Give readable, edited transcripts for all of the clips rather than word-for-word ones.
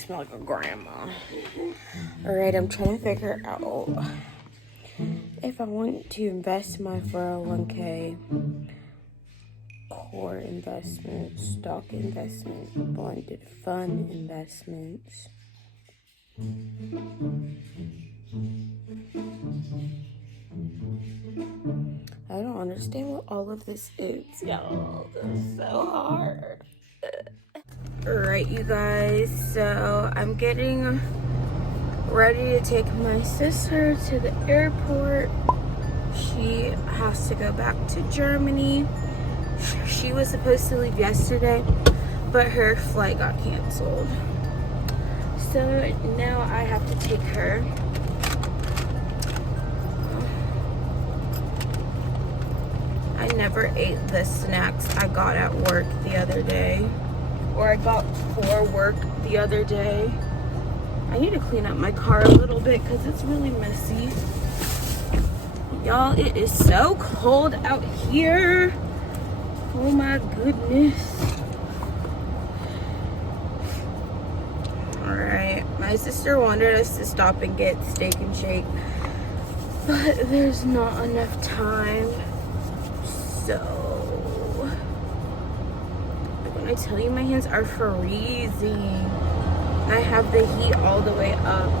smell like a grandma. Alright, I'm trying to figure out if I want to invest my 401k, core investments, stock investment, blended fund investments. I don't understand what all of this is, y'all. This is so hard. Alright, you guys, so I'm getting ready to take my sister to the airport. She has to go back to Germany. She was supposed to leave yesterday, but her flight got canceled. So now I have to take her. I never ate the snacks I got at work the other day, or I got for work the other day. I need to clean up my car a little bit because it's really messy. Y'all, it is so cold out here. Oh my goodness. Alright, my sister wanted us to stop and get Steak and Shake, but there's not enough time. So, when I tell you my hands are freezing, I have the heat all the way up.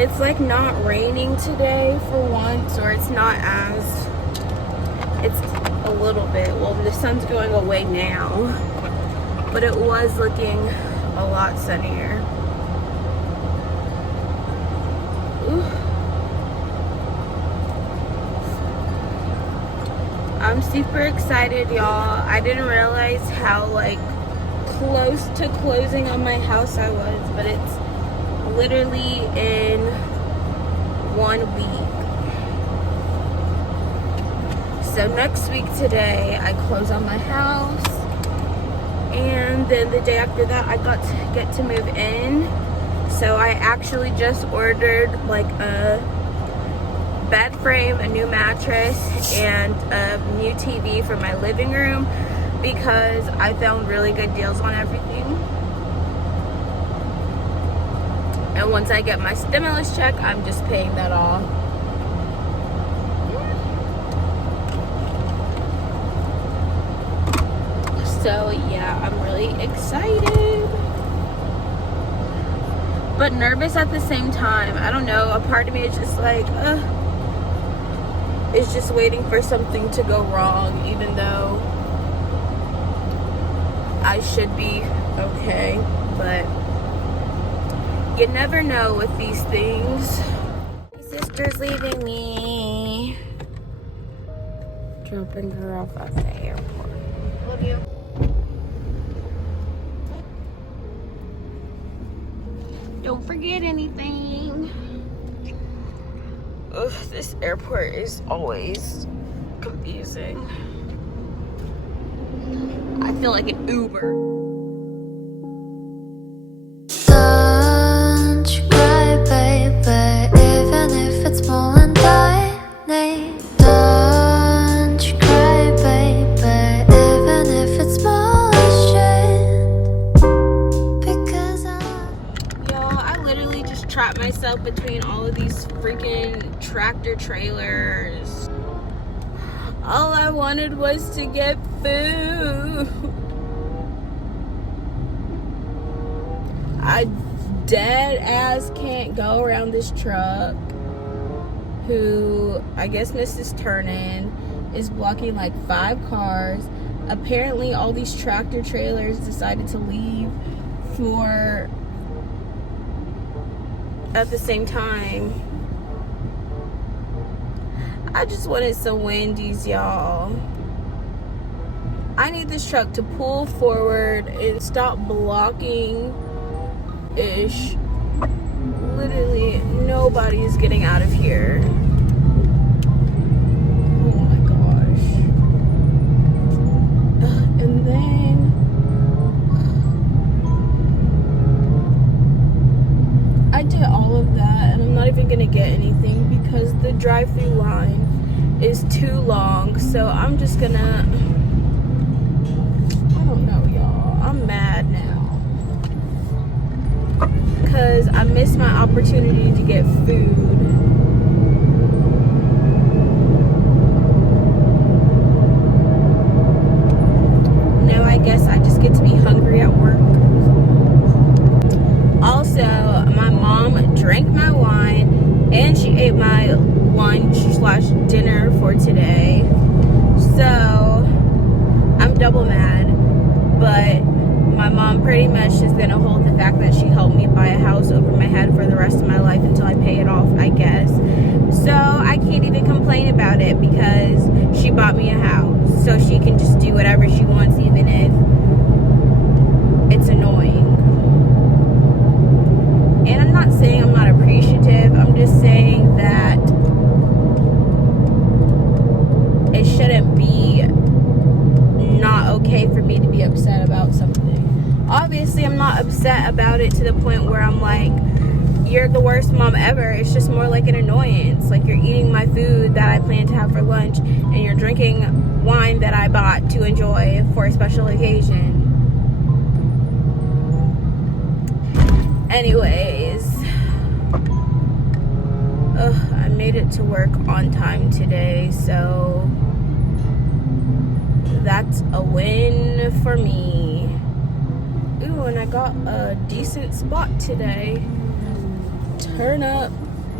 It's like not raining today for once, or it's not as, it's a little bit, well, the sun's going away now, but it was looking a lot sunnier. Ooh. I'm super excited, y'all. I didn't realize how like close to closing on my house I was, but it's literally in 1 week. So next week today I close on my house, and then the day after that I get to move in. So I actually just ordered like a bed frame, a new mattress, and a new TV for my living room because I found really good deals on everything. And once I get my stimulus check, I'm just paying that off. So yeah, I'm really excited, but nervous at the same time. I don't know, a part of me is just like, it's just waiting for something to go wrong, even though I should be okay, but you never know with these things. My sister's leaving me. Dropping her off at the airport. Love you. Don't forget anything. Ugh, this airport is always confusing. I feel like an Uber. Don't you cry, baby, even if it's small and tiny. Don't you cry, baby, even if it's small as shit. Because Y'all, I literally just trapped myself between all of these freaking tractor trailers. All I wanted was to get food. I dead ass can't go around this truck, who I guess Mrs. Turnin is blocking like 5 cars. Apparently all these tractor trailers decided to leave for at the same time. I just wanted some Wendy's, y'all. I need this truck to pull forward and stop blocking ish. Literally nobody is getting out of here. Oh my gosh. And then I did all of that and I'm not even gonna get anything because the drive-through line is too long. So I'm just gonna, I don't know, y'all. I'm mad because I missed my opportunity to get food. Now I guess I just get to be hungry at work. Also, my mom drank my wine and she ate my lunch / dinner for today. So I'm double mad, but my mom pretty much is gonna hold the fact that she helped me buy a house over my head for the rest of my life until I pay it off, I guess. So I can't even complain about it because she bought me a house. So she can just do whatever she wants, even if it's annoying. And I'm not saying I'm not appreciative. I'm just saying that it shouldn't be not okay for me to be upset about something. Obviously, I'm not upset about it to the point where I'm like, you're the worst mom ever. It's just more like an annoyance. Like, you're eating my food that I plan to have for lunch, and you're drinking wine that I bought to enjoy for a special occasion. Anyways, I made it to work on time today, so that's a win for me. Ooh, and I got a decent spot today. Turn up.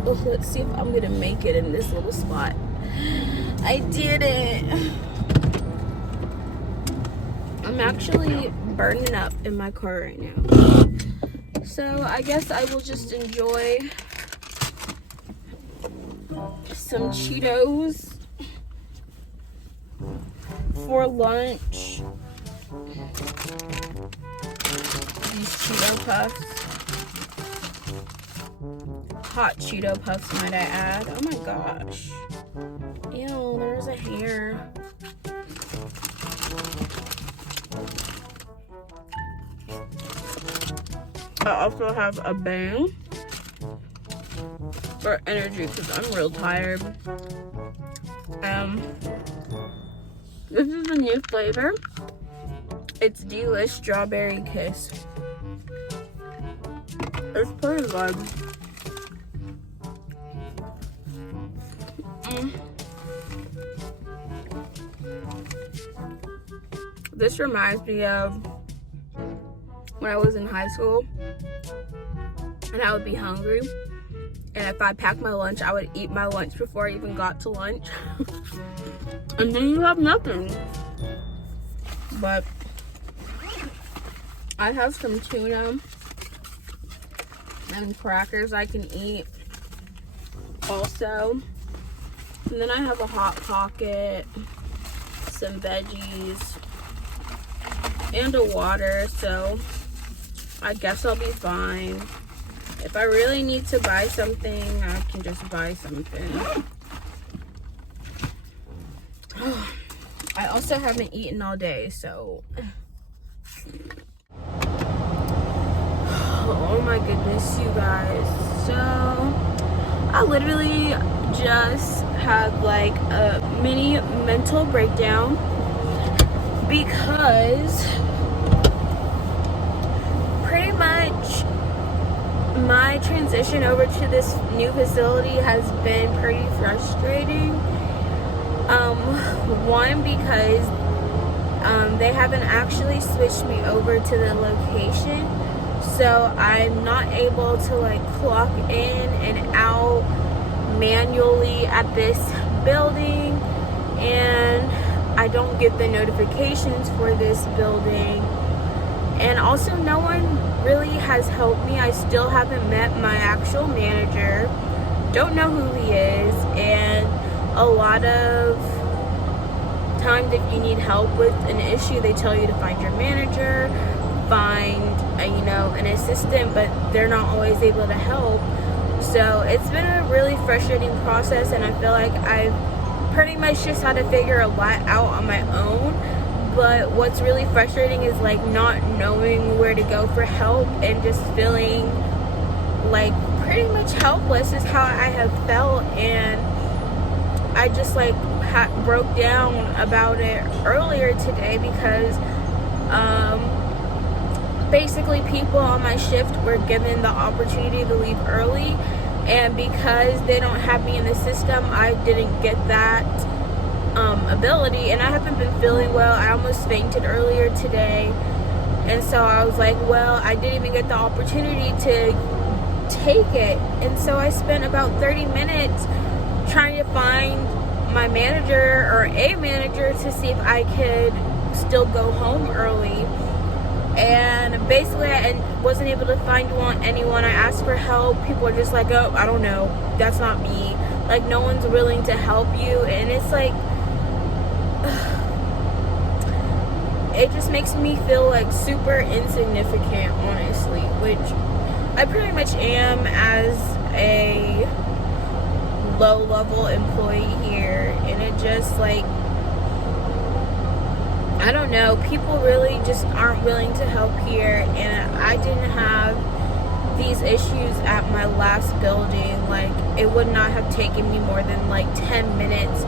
Oh, let's see if I'm gonna make it in this little spot. I did it. I'm actually burning up in my car right now. So I guess I will just enjoy some Cheetos for lunch. These Cheeto Puffs. Hot Cheeto Puffs, might I add. Oh my gosh. Ew, there's a hair. I also have a bang for energy because I'm real tired. This is a new flavor. It's Delish Strawberry Kiss. It's pretty good. This reminds me of when I was in high school and I would be hungry, and if I packed my lunch, I would eat my lunch before I even got to lunch. And then you have nothing. But I have some tuna and crackers I can eat also. And then I have a Hot Pocket, some veggies, and a water, so I guess I'll be fine. If I really need to buy something, I can just buy something. I also haven't eaten all day, so oh my goodness, you guys. So I literally just had like a mini mental breakdown because pretty much my transition over to this new facility has been pretty frustrating. One, because they haven't actually switched me over to the location, so I'm not able to like clock in and out manually at this building, and I don't get the notifications for this building. And also, no one really has helped me. I still haven't met my actual manager, don't know who he is, and a lot of times if you need help with an issue, they tell you to find your manager, find an assistant, but they're not always able to help. So it's been a really frustrating process, and I feel like I've pretty much just had to figure a lot out on my own. But what's really frustrating is like not knowing where to go for help and just feeling like pretty much helpless is how I have felt. And I just like broke down about it earlier today because basically people on my shift were given the opportunity to leave early, and because they don't have me in the system, I didn't get that ability, and I haven't been feeling well. I almost fainted earlier today, and so I was like, well, I didn't even get the opportunity to take it. And so I spent about 30 minutes trying to find my manager or a manager to see if I could still go home early. And basically I wasn't able to find anyone. I asked for help. People are just like, oh, I don't know, that's not me. Like, no one's willing to help you. And it's like, it just makes me feel like super insignificant, honestly, which I pretty much am as a low-level employee here. And it just, like, I don't know, people really just aren't willing to help here. And I didn't have these issues at my last building. Like, it would not have taken me more than like 10 minutes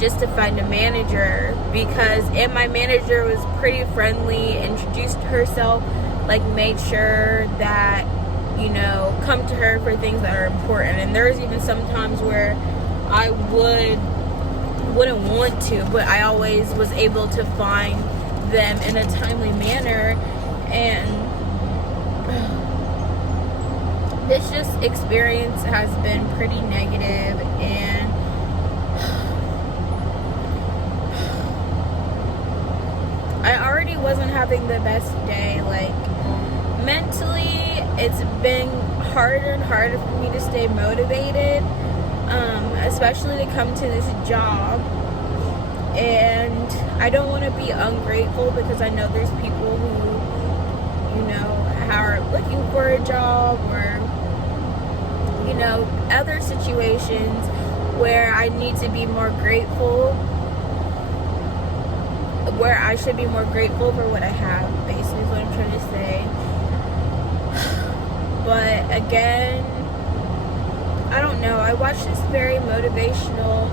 just to find a manager, and my manager was pretty friendly, introduced herself, like made sure that, you know, come to her for things that are important. And there's even some times where I wouldn't want to, but I always was able to find them in a timely manner. And this just experience has been pretty negative, and I already wasn't having the best day. Like, mentally, it's been harder and harder for me to stay motivated, especially to come to this job. And I don't want to be ungrateful, because I know there's people who, you know, are looking for a job, or, you know, other situations where I need to be more grateful, where I should be more grateful for what I have, basically is what I'm trying to say. But again, I don't know, I watched this very motivational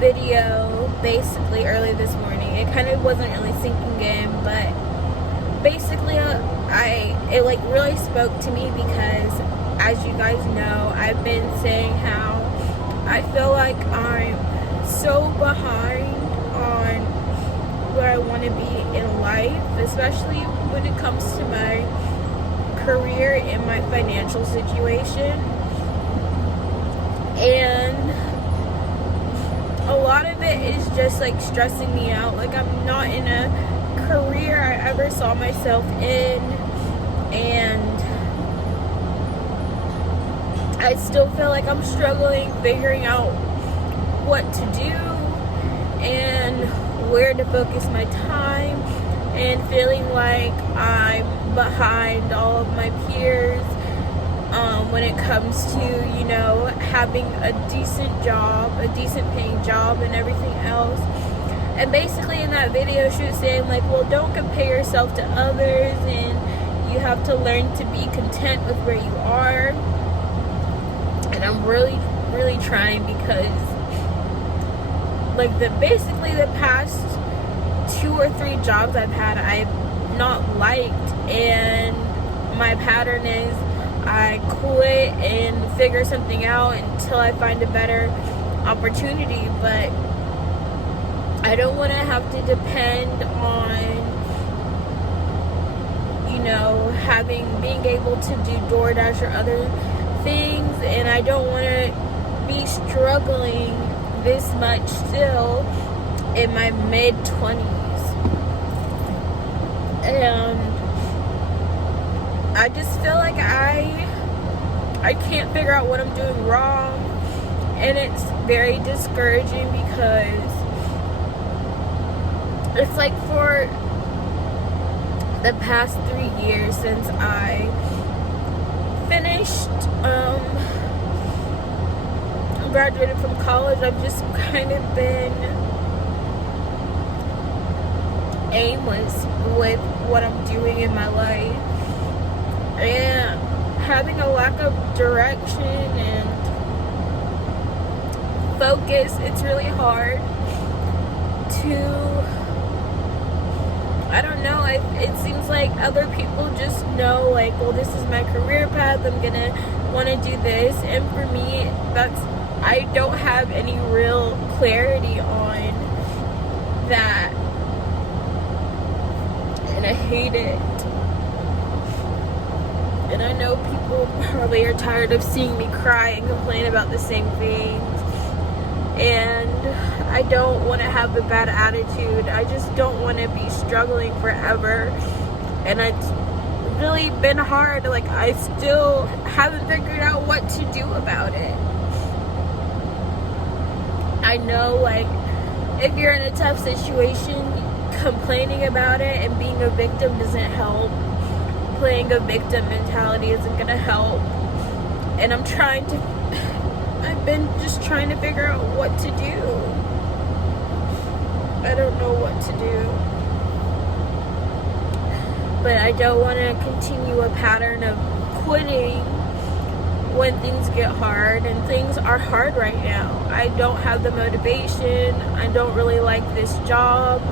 video basically early this morning. It kind of wasn't really sinking in, but basically it like really spoke to me, because as you guys know, I've been saying how I feel like I'm so behind on where I want to be in life, especially when it comes to my career and my financial situation. And a lot of it is just like stressing me out. Like, I'm not in a career I ever saw myself in, and I still feel like I'm struggling figuring out what to do and where to focus my time, and feeling like I'm behind all of my peers when it comes to, you know, having a decent job, a decent paying job, and everything else. And basically in that video she was saying, like, well, don't compare yourself to others, and you have to learn to be content with where you are. And I'm really trying, because like basically the past 2 or 3 jobs I've had, I've not liked, and my pattern is I quit and figure something out until I find a better opportunity. But I don't want to have to depend on, you know, being able to do DoorDash or other things, and I don't want to be struggling this much still in my mid-20s. And I just feel like I can't figure out what I'm doing wrong, and it's very discouraging, because it's like for the past 3 years since I finished graduated from college, I've just kind of been aimless with what I'm doing in my life, and having a lack of direction and focus. It's really hard to I don't know, it seems like other people just know, like, well, this is my career path, I'm gonna want to do this, and for me, I don't have any real clarity on that, and I hate it. And I know people probably are tired of seeing me cry and complain about the same things, and I don't want to have a bad attitude. I just don't want to be struggling forever, and it's really been hard. Like, I still haven't figured out what to do about it. I know, like, if you're in a tough situation, complaining about it and being a victim doesn't help. Playing a victim mentality isn't gonna help. And I've been just trying to figure out what to do. I don't know what to do. But I don't want to continue a pattern of quitting when things get hard, and things are hard right now. I don't have the motivation. I don't really like this job.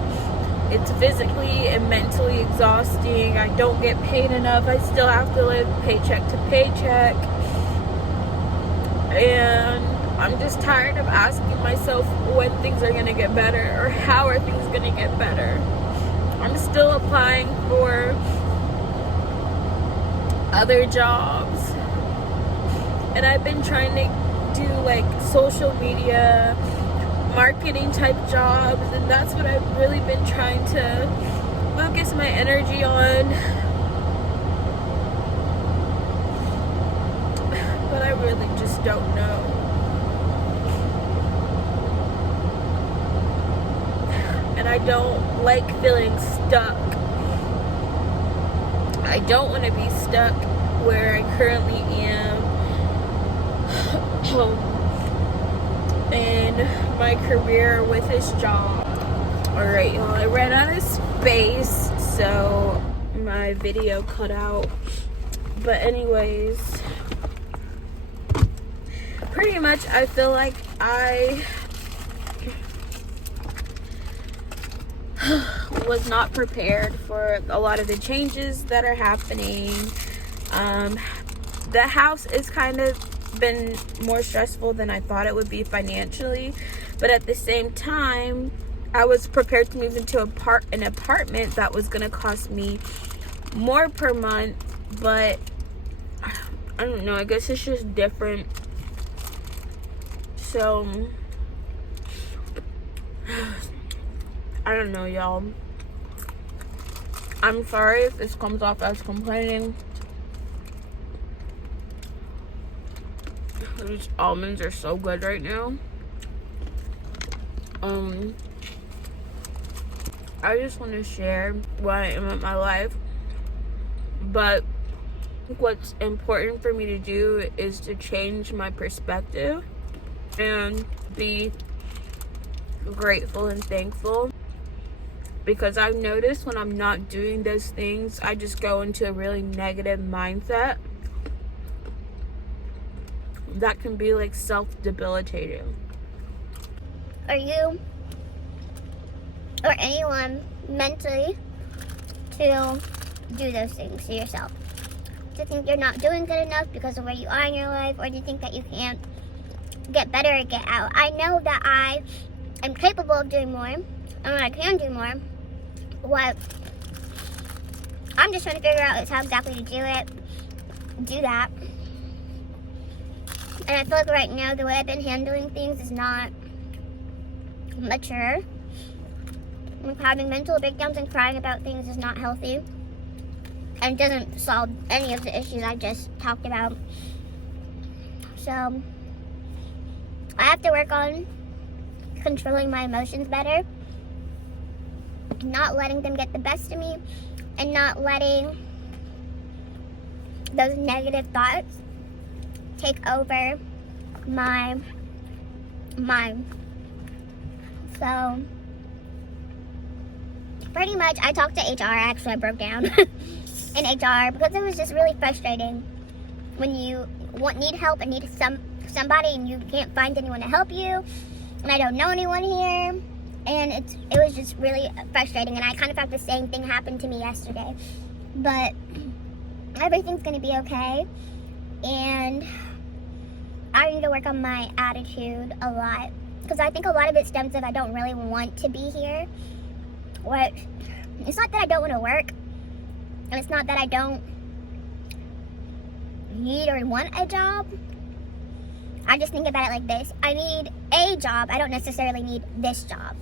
It's physically and mentally exhausting. I don't get paid enough. I still have to live paycheck to paycheck. And I'm just tired of asking myself when things are going to get better, or how are things going to get better. I'm still applying for other jobs. And I've been trying to do, like, social media marketing type jobs, and that's what I've really been trying to focus my energy on. But I really just don't know. And I don't like feeling stuck. I don't want to be stuck where I currently am in my career with this job. Alright, y'all, I ran out of space, so my video cut out. But anyways, pretty much I feel like I was not prepared for a lot of the changes that are happening. The house is kind of been more stressful than I thought it would be financially, but at the same time, I was prepared to move into an apartment that was going to cost me more per month, but I don't know, I guess it's just different. So I don't know, y'all. I'm sorry if this comes off as complaining. These almonds are so good right now. I just want to share where I am in my life. But what's important for me to do is to change my perspective and be grateful and thankful. Because I've noticed when I'm not doing those things, I just go into a really negative mindset that can be, like, self-debilitating. Are you or anyone mentally to do those things to yourself? Do you think you're not doing good enough because of where you are in your life, or do you think that you can't get better or get out? I know that I am capable of doing more, and I can do more. What I'm just trying to figure out is how exactly to do that. And I feel like right now the way I've been handling things is not mature. Like, having mental breakdowns and crying about things is not healthy, and doesn't solve any of the issues I just talked about. So I have to work on controlling my emotions better, not letting them get the best of me, and not letting those negative thoughts take over my mind. So pretty much I talked to HR. Actually, I broke down in HR because it was just really frustrating when you need help and need somebody and you can't find anyone to help you, and I don't know anyone here, and it was just really frustrating, and I kind of had the same thing happen to me yesterday. But everything's gonna be okay, and I need to work on my attitude a lot, because I think a lot of it stems if I don't really want to be here. It's not that I don't want to work, and it's not that I don't need or want a job. I just think about it like this: I need a job, I don't necessarily need this job,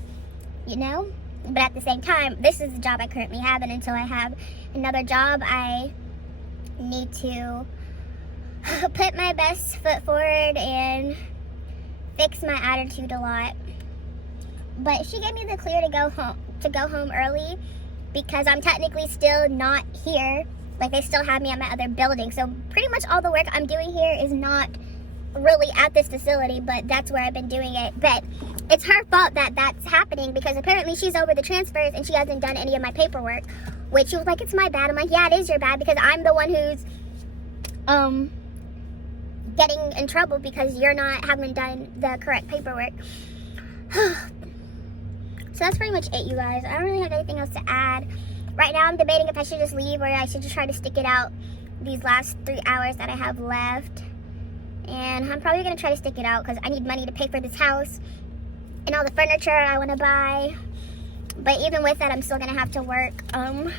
you know? But at the same time, this is the job I currently have, and until I have another job, I need to put my best foot forward and fix my attitude a lot. But she gave me the clear to go home early, because I'm technically still not here. Like, they still have me at my other building, so pretty much all the work I'm doing here is not really at this facility, but that's where I've been doing it. But it's her fault that that's happening, because apparently she's over the transfers and she hasn't done any of my paperwork, which she was like, it's my bad. I'm like, yeah, it is your bad, because I'm the one who's getting in trouble because you're not haven't done the correct paperwork. So that's pretty much it, you guys. I don't really have anything else to add. Right now I'm debating if I should just leave or I should just try to stick it out these last 3 hours that I have left. And I'm probably gonna try to stick it out because I need money to pay for this house and all the furniture I want to buy. But even with that, I'm still gonna have to work on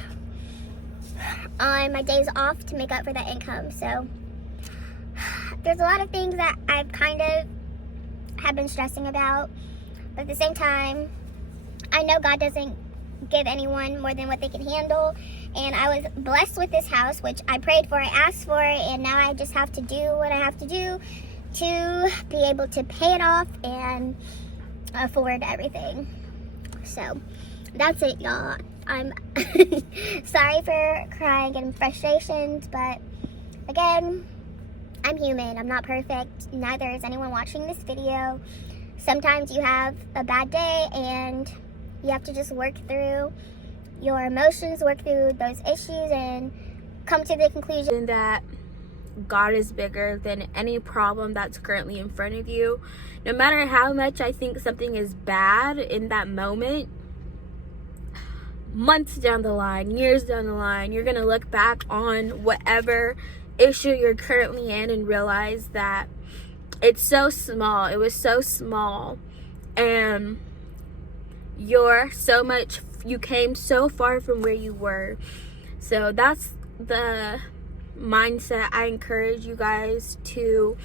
my days off to make up for that income. So there's a lot of things that I've kind of have been stressing about, but at the same time, I know God doesn't give anyone more than what they can handle, and I was blessed with this house, which I prayed for, I asked for, and now I just have to do what I have to do to be able to pay it off and afford everything. So that's it, y'all. I'm sorry for crying and frustrations, but again, I'm human. I'm not perfect. Neither is anyone watching this video. Sometimes you have a bad day and you have to just work through your emotions, work through those issues, and come to the conclusion that God is bigger than any problem that's currently in front of you. No matter how much I think something is bad in that moment, months down the line, years down the line, you're gonna look back on whatever issue you're currently in and realize that it's so small. It was so small, and you came so far from where you were. So that's the mindset I encourage you guys to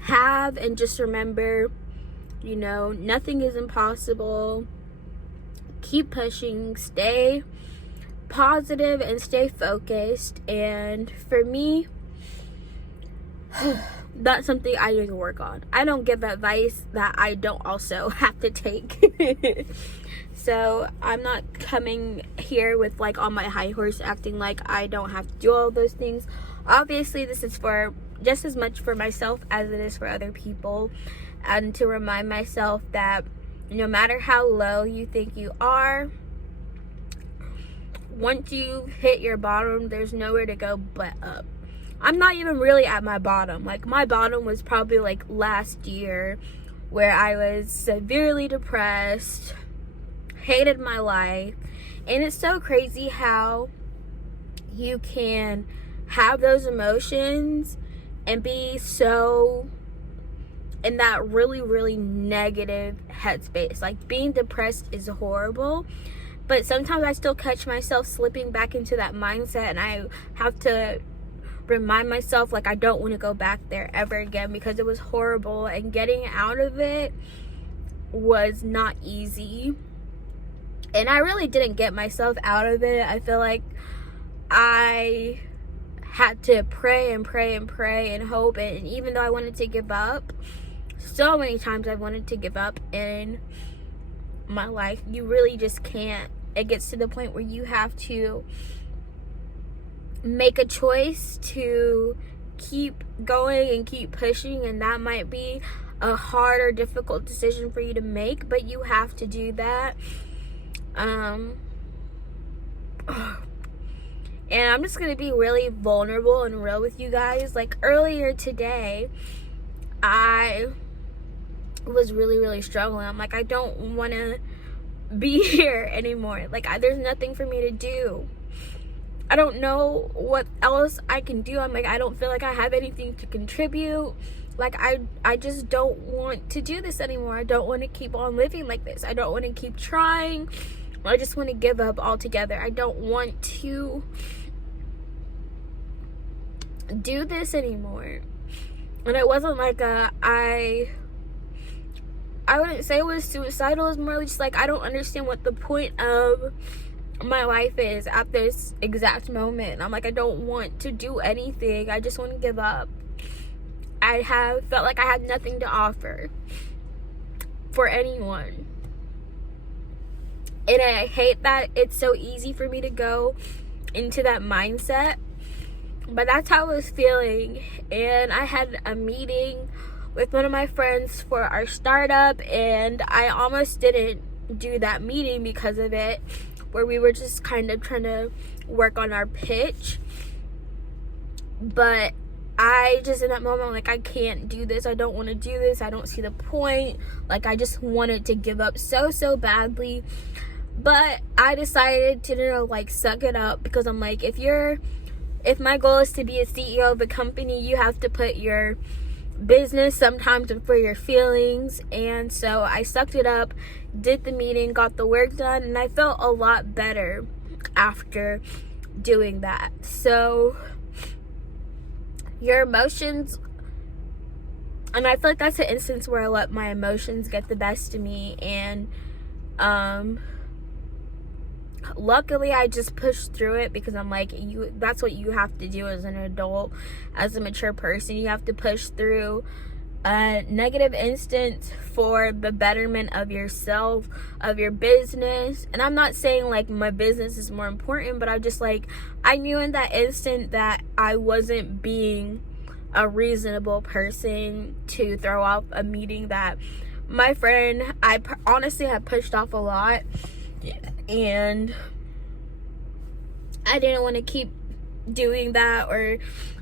have, and just remember, you know, nothing is impossible. Keep pushing, stay positive and stay focused. And for me, that's something I need to work on. I don't give advice that I don't also have to take. So I'm not coming here with like on my high horse acting like I don't have to do all those things. Obviously this is for just as much for myself as it is for other people, and to remind myself that no matter how low you think you are, once you hit your bottom, there's nowhere to go but up. I'm not even really at my bottom. Like, my bottom was probably like last year, where I was severely depressed, hated my life. And it's so crazy how you can have those emotions and be so in that really, really negative headspace. Like, being depressed is horrible, but sometimes I still catch myself slipping back into that mindset, and I have to remind myself, like, I don't want to go back there ever again, because it was horrible, and getting out of it was not easy. And I really didn't get myself out of it. I feel like I had to pray and pray and pray and hope, and even though I wanted to give up, so many times I wanted to give up in my life, you really just can't. It gets to the point where you have to make a choice to keep going and keep pushing, and that might be a hard or difficult decision for you to make, but you have to do that. And I'm just gonna be really vulnerable and real with you guys. Like, earlier today, I was really, really struggling. I'm like, I don't want to be here anymore. Like, there's nothing for me to do. I don't know what else I can do. I'm like, I don't feel like I have anything to contribute. Like, I just don't want to do this anymore. I don't want to keep on living like this. I don't want to keep trying. I just want to give up altogether. I don't want to do this anymore. And it wasn't like I wouldn't say it was suicidal. It's more just like, I don't understand what the point of my life is at this exact moment. I'm like, I don't want to do anything. I just want to give up. I have felt like I had nothing to offer for anyone. And I hate that it's so easy for me to go into that mindset. But that's how I was feeling. And I had a meeting with one of my friends for our startup, and I almost didn't do that meeting because of it, where we were just kind of trying to work on our pitch. But I just, in that moment, like, I can't do this. I don't want to do this. I don't see the point. Like, I just wanted to give up so badly. But I decided to, you know, like, suck it up, because I'm like, if my goal is to be a CEO of a company, you have to put your business sometimes before your feelings. And so I sucked it up, did the meeting, got the work done, and I felt a lot better after doing that. So your emotions, and I feel like that's an instance where I let my emotions get the best of me, and luckily I just pushed through it, because I'm like, that's what you have to do as an adult, as a mature person. You have to push through a negative instance for the betterment of yourself, of your business. And I'm not saying like my business is more important, but I knew in that instant that I wasn't being a reasonable person to throw off a meeting that my friend, I honestly had pushed off a lot. And I didn't want to keep doing that or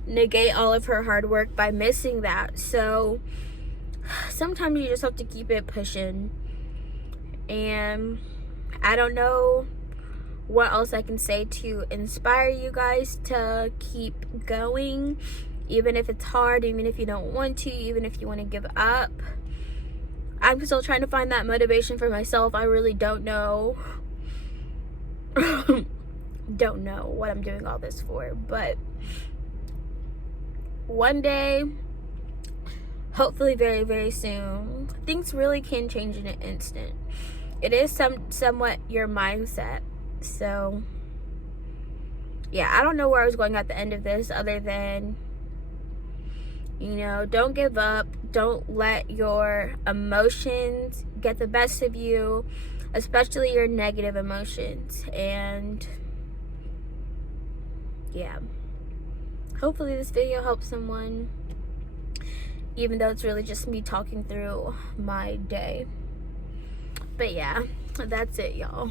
negate all of her hard work by missing that. So sometimes you just have to keep it pushing. And I don't know what else I can say to inspire you guys to keep going, even if it's hard, even if you don't want to, even if you want to give up. I'm still trying to find that motivation for myself. I really don't know don't know what I'm doing all this for, but one day, hopefully very, very soon, things really can change in an instant. It is somewhat your mindset. So yeah, I don't know where I was going at the end of this, other than, you know, don't give up. Don't let your emotions get the best of you, especially your negative emotions. And yeah, hopefully this video helps someone, even though it's really just me talking through my day. But yeah, that's it, y'all.